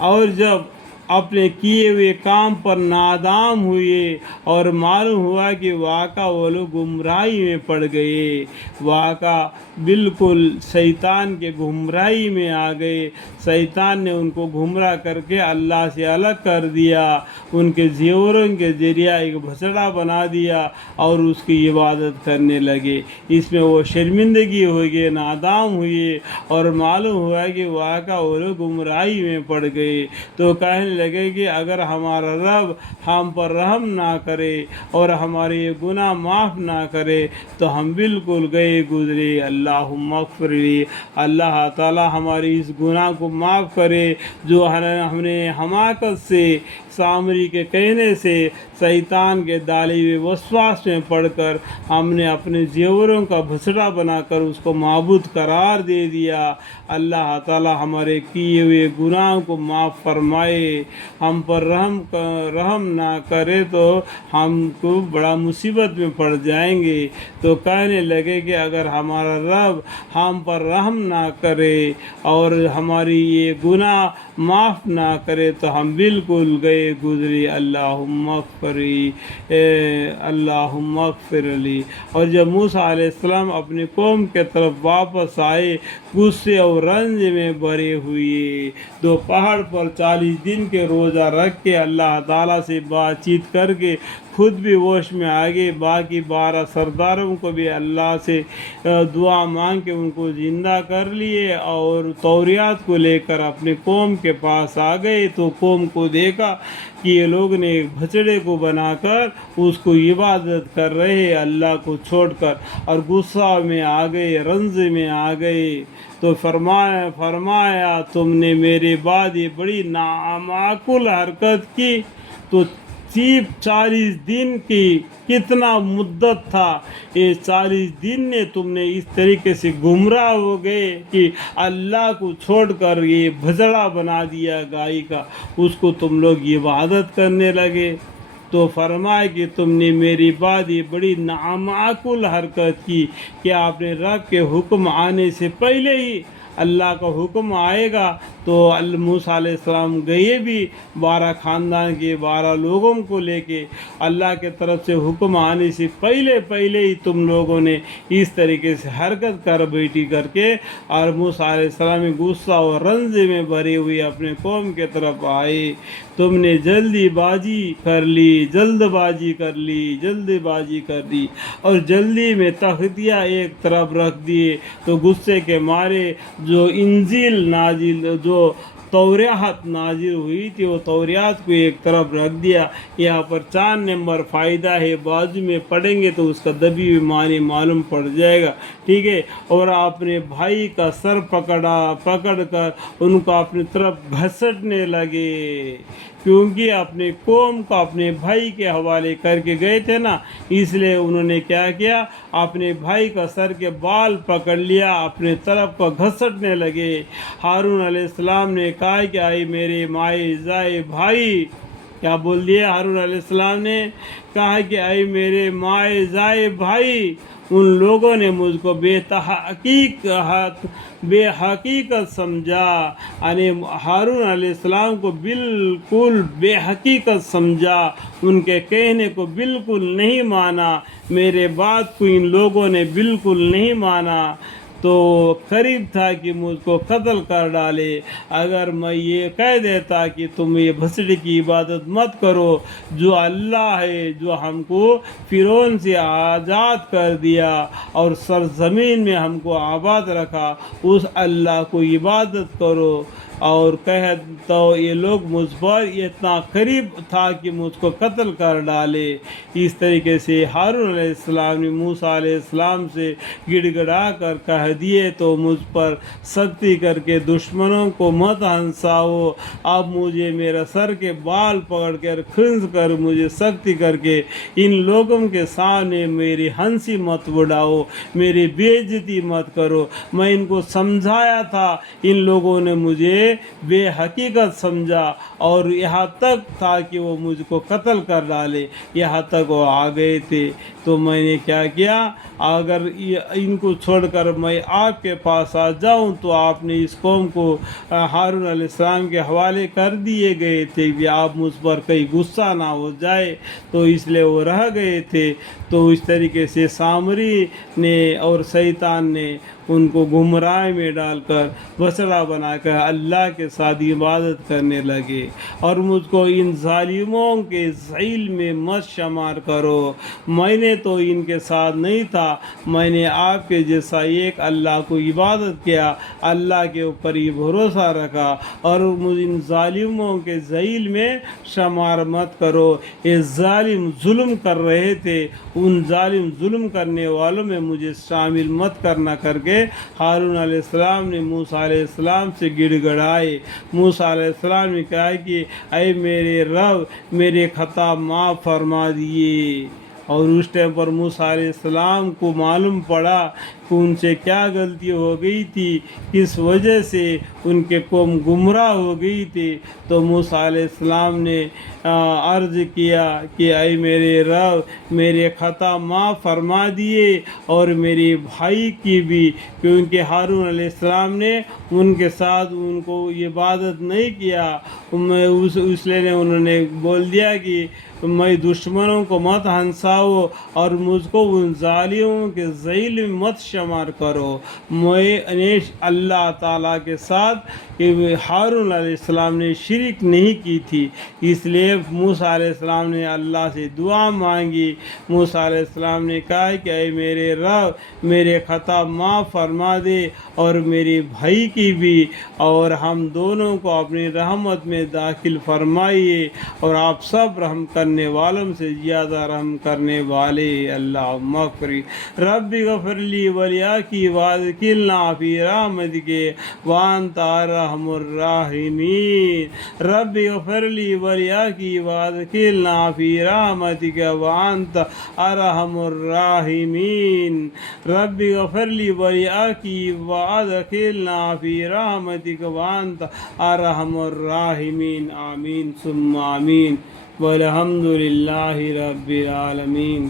اور جب اپنے کیے ہوئے کام پر نادام ہوئے اور معلوم ہوا کہ واقع وہ لوگ گمراہی میں پڑ گئے، واقع بالکل شیطان کے گمراہی میں آ گئے، شیطان نے ان کو گمراہ کر کے اللہ سے الگ کر دیا، ان کے زیوروں کے ذریعہ ایک بھسڑا بنا دیا اور اس کی عبادت کرنے لگے۔ اس میں وہ شرمندگی ہوئی، نادام ہوئے اور معلوم ہوا کہ واقع وہ لوگ گمراہی میں پڑ گئے، تو کہنے لگے کہ اگر ہمارا رب ہم پر رحم نہ کرے اور ہمارے یہ گناہ معاف نہ کرے تو ہم بالکل گئے گزرے۔ اللہم اغفر لی، اللہ تعالی ہماری اس گناہ کو معاف کرے جو ہم نے حماقت سے، سامری کے کہنے سے، شیطان کے ڈالے ہوئے وسواس میں پڑھ کر ہم نے اپنے زیوروں کا بھسڑا بنا کر اس کو معبود قرار دے دیا۔ اللہ تعالی ہمارے کیے ہوئے گناہوں کو معاف فرمائے، ہم پر رحم نہ کرے تو ہم کو بڑا مصیبت میں پڑ جائیں گے۔ تو کہنے لگے کہ اگر ہمارا رب ہم پر رحم نہ کرے اور ہماری یہ گناہ معاف نہ کرے تو ہم بالکل گئے گزرے۔ اللہم اغفر لی، اللہم اغفر لی۔ اور جب موسیٰ علیہ السلام اپنی قوم کے طرف واپس آئے، غصے اور رنج میں بھرے ہوئے، تو پہاڑ پر 40 دن کے روزہ رکھ کے اللہ تعالیٰ سے بات چیت کر کے خود بھی ہوش میں آگے، باقی 12 سرداروں کو بھی اللہ سے دعا مانگ کے ان کو زندہ کر لیے اور توریات کو لے کر اپنے قوم کے پاس آ گئے، تو قوم کو دیکھا کہ یہ لوگ نے ایک بھچڑے کو بنا کر اس کو عبادت کر رہے اللہ کو چھوڑ کر، اور غصہ میں آ گئے، رنج میں آ گئے، تو فرمایا تم نے میرے بعد یہ بڑی نامعقول حرکت کی۔ تو صرف 40 دن کی کتنا مدت تھا، یہ 40 دن نے تم نے اس طریقے سے گمراہ ہو گئے کہ اللہ کو چھوڑ کر یہ بھجڑا بنا دیا گائے کا، اس کو تم لوگ عبادت کرنے لگے۔ تو فرمائے کہ تم نے میری بعد یہ بڑی نامعقول حرکت کی کہ آپ نے رب کے حکم آنے سے پہلے ہی اللہ کا حکم آئے گا تو موسیٰ علیہ السلام گئے بھی 12 خاندان کے 12 لوگوں کو لے کے، اللہ کے طرف سے حکم آنے سے پہلے ہی تم لوگوں نے اس طریقے سے حرکت کر بیٹھی کر کے، اور موسیٰ علیہ السلام غصہ اور رنج میں بھرے ہوئے اپنے قوم کے طرف آئے۔ تم نے جلد بازی کر لی اور جلدی میں تختیہ ایک طرف رکھ دیے، تو غصے کے مارے جو جو توریات نازل ہوئی تھی وہ توریات کو ایک طرف رکھ دیا۔ یہاں پر 4 نمبر فائدہ ہے، بازو میں پڑھیں گے تو اس کا دبی ہوئی معنی معلوم پڑ جائے گا، ٹھیک ہے۔ اور اپنے بھائی کا سر پکڑ کر ان کو اپنی طرف گھسٹنے لگے، کیونکہ اپنے قوم کو اپنے بھائی کے حوالے کر کے گئے تھے نا، اس لیے انہوں نے کیا کیا، اپنے بھائی کا سر کے بال پکڑ لیا، اپنے طرف کو گھسٹنے لگے۔ ہارون علیہ السلام نے کہا کہ اے میرے مائے زائے بھائی، کیا بول دیا ہارون علیہ السلام نے؟ کہا کہ اے میرے مائے زائے بھائی، ان لوگوں نے مجھ کو بے حقیقت سمجھا، یعنی ہارون علیہ السلام کو بالکل بے حقیقت سمجھا، ان کے کہنے کو بالکل نہیں مانا، میرے بات کو ان لوگوں نے بالکل نہیں مانا، تو قریب تھا کہ مجھ کو قتل کر ڈالے۔ اگر میں یہ کہہ دیتا کہ تم یہ بھسڑی کی عبادت مت کرو، جو اللہ ہے جو ہم کو فرعون سے آزاد کر دیا اور سرزمین میں ہم کو آباد رکھا، اس اللہ کو عبادت کرو، اور کہہ تو یہ لوگ مجھ پر اتنا قریب تھا کہ مجھ کو قتل کر ڈالے۔ اس طریقے سے ہارون علیہ السلام نے موسیٰ علیہ السلام سے گڑ گڑا کر کہہ دیے، تو مجھ پر سختی کر کے دشمنوں کو مت ہنساؤ، اب مجھے میرا سر کے بال پکڑ کر کھنس کر مجھے سختی کر کے ان لوگوں کے سامنے میری ہنسی مت اڑاؤ، میری بے عزتی مت کرو۔ میں ان کو سمجھایا تھا، ان لوگوں نے مجھے بے حقیقت سمجھا اور یہاں تک تھا کہ وہ مجھ کو قتل کر ڈالے، یہاں تک وہ آ گئے تھے۔ تو میں نے کیا کیا، اگر ان کو چھوڑ کر میں آپ کے پاس آ جاؤں تو آپ نے اس قوم کو ہارون علیہ السلام کے حوالے کر دیے گئے تھے کہ آپ مجھ پر کہیں غصہ نہ ہو جائے، تو اس لیے وہ رہ گئے تھے۔ تو اس طریقے سے سامری نے اور شیطان نے ان کو گمراہ میں ڈال کر وسیلہ بنا کر اللہ کے ساتھ عبادت کرنے لگے۔ اور مجھ کو ان ظالموں کے ذیل میں مت شمار کرو، میں نے تو ان کے ساتھ نہیں تھا، میں نے آپ کے جیسا ایک اللہ کو عبادت کیا، اللہ کے اوپر ہی بھروسہ رکھا، اور مجھ ان ظالموں کے ذیل میں شمار مت کرو۔ یہ ظالم ظلم کر رہے تھے، ان ظالم ظلم کرنے والوں میں مجھے شامل مت کرنا کر کے ہارون علیہ السلام نے موسیٰ علیہ السلام سے گڑ گڑائے۔ موسیٰ علیہ السلام نے کہا کہ اے میرے رب، میرے خطا معاف فرما دیے۔ اور اس ٹائم پر موسیٰ علیہ السلام کو معلوم پڑا کہ ان سے کیا غلطی ہو گئی تھی، کس وجہ سے ان کے قوم گمراہ ہو گئی تھی۔ تو موسیٰ علیہ السلام نے عرض کیا کہ اے میرے رب، میرے خطا معاف فرما دیے، اور میرے بھائی کی بھی، کیونکہ ہارون علیہ السلام نے ان کے ساتھ ان کو عبادت نہیں کیا، اس لیے انہوں نے بول دیا کہ میں دشمنوں کو مت ہنساؤ اور مجھ کو ان ظالموں کے ذیل میں مت شمار کرو۔ میں نے اللہ تعالیٰ کے ساتھ ہارون علیہ السلام نے شرک نہیں کی تھی، اس لیے موسیٰ علیہ السلام نے اللہ سے دعا مانگی۔ موسیٰ علیہ السلام نے کہا کہ اے میرے رب، میرے خطا معاف فرما دے اور میرے بھائی کی بھی، اور ہم دونوں کو اپنی رحمت میں داخل فرمائیے، اور آپ سب رحم کرنے والوں سے زیادہ رحم کرنے والے۔ اللہم اغفر رب اغفر لی ولی وادخلنا فی رحمتک وانت ارحم الراحمین۔ رب اغفر لی ولی وادخلنا فی رحمتک وانت ارحم الراحمین۔ رب اغفر لی ولی وادخلنا فی رحمتک وانت ارحم الراحمین۔ آمین ثم آمین، والحمد للہ رب العالمین۔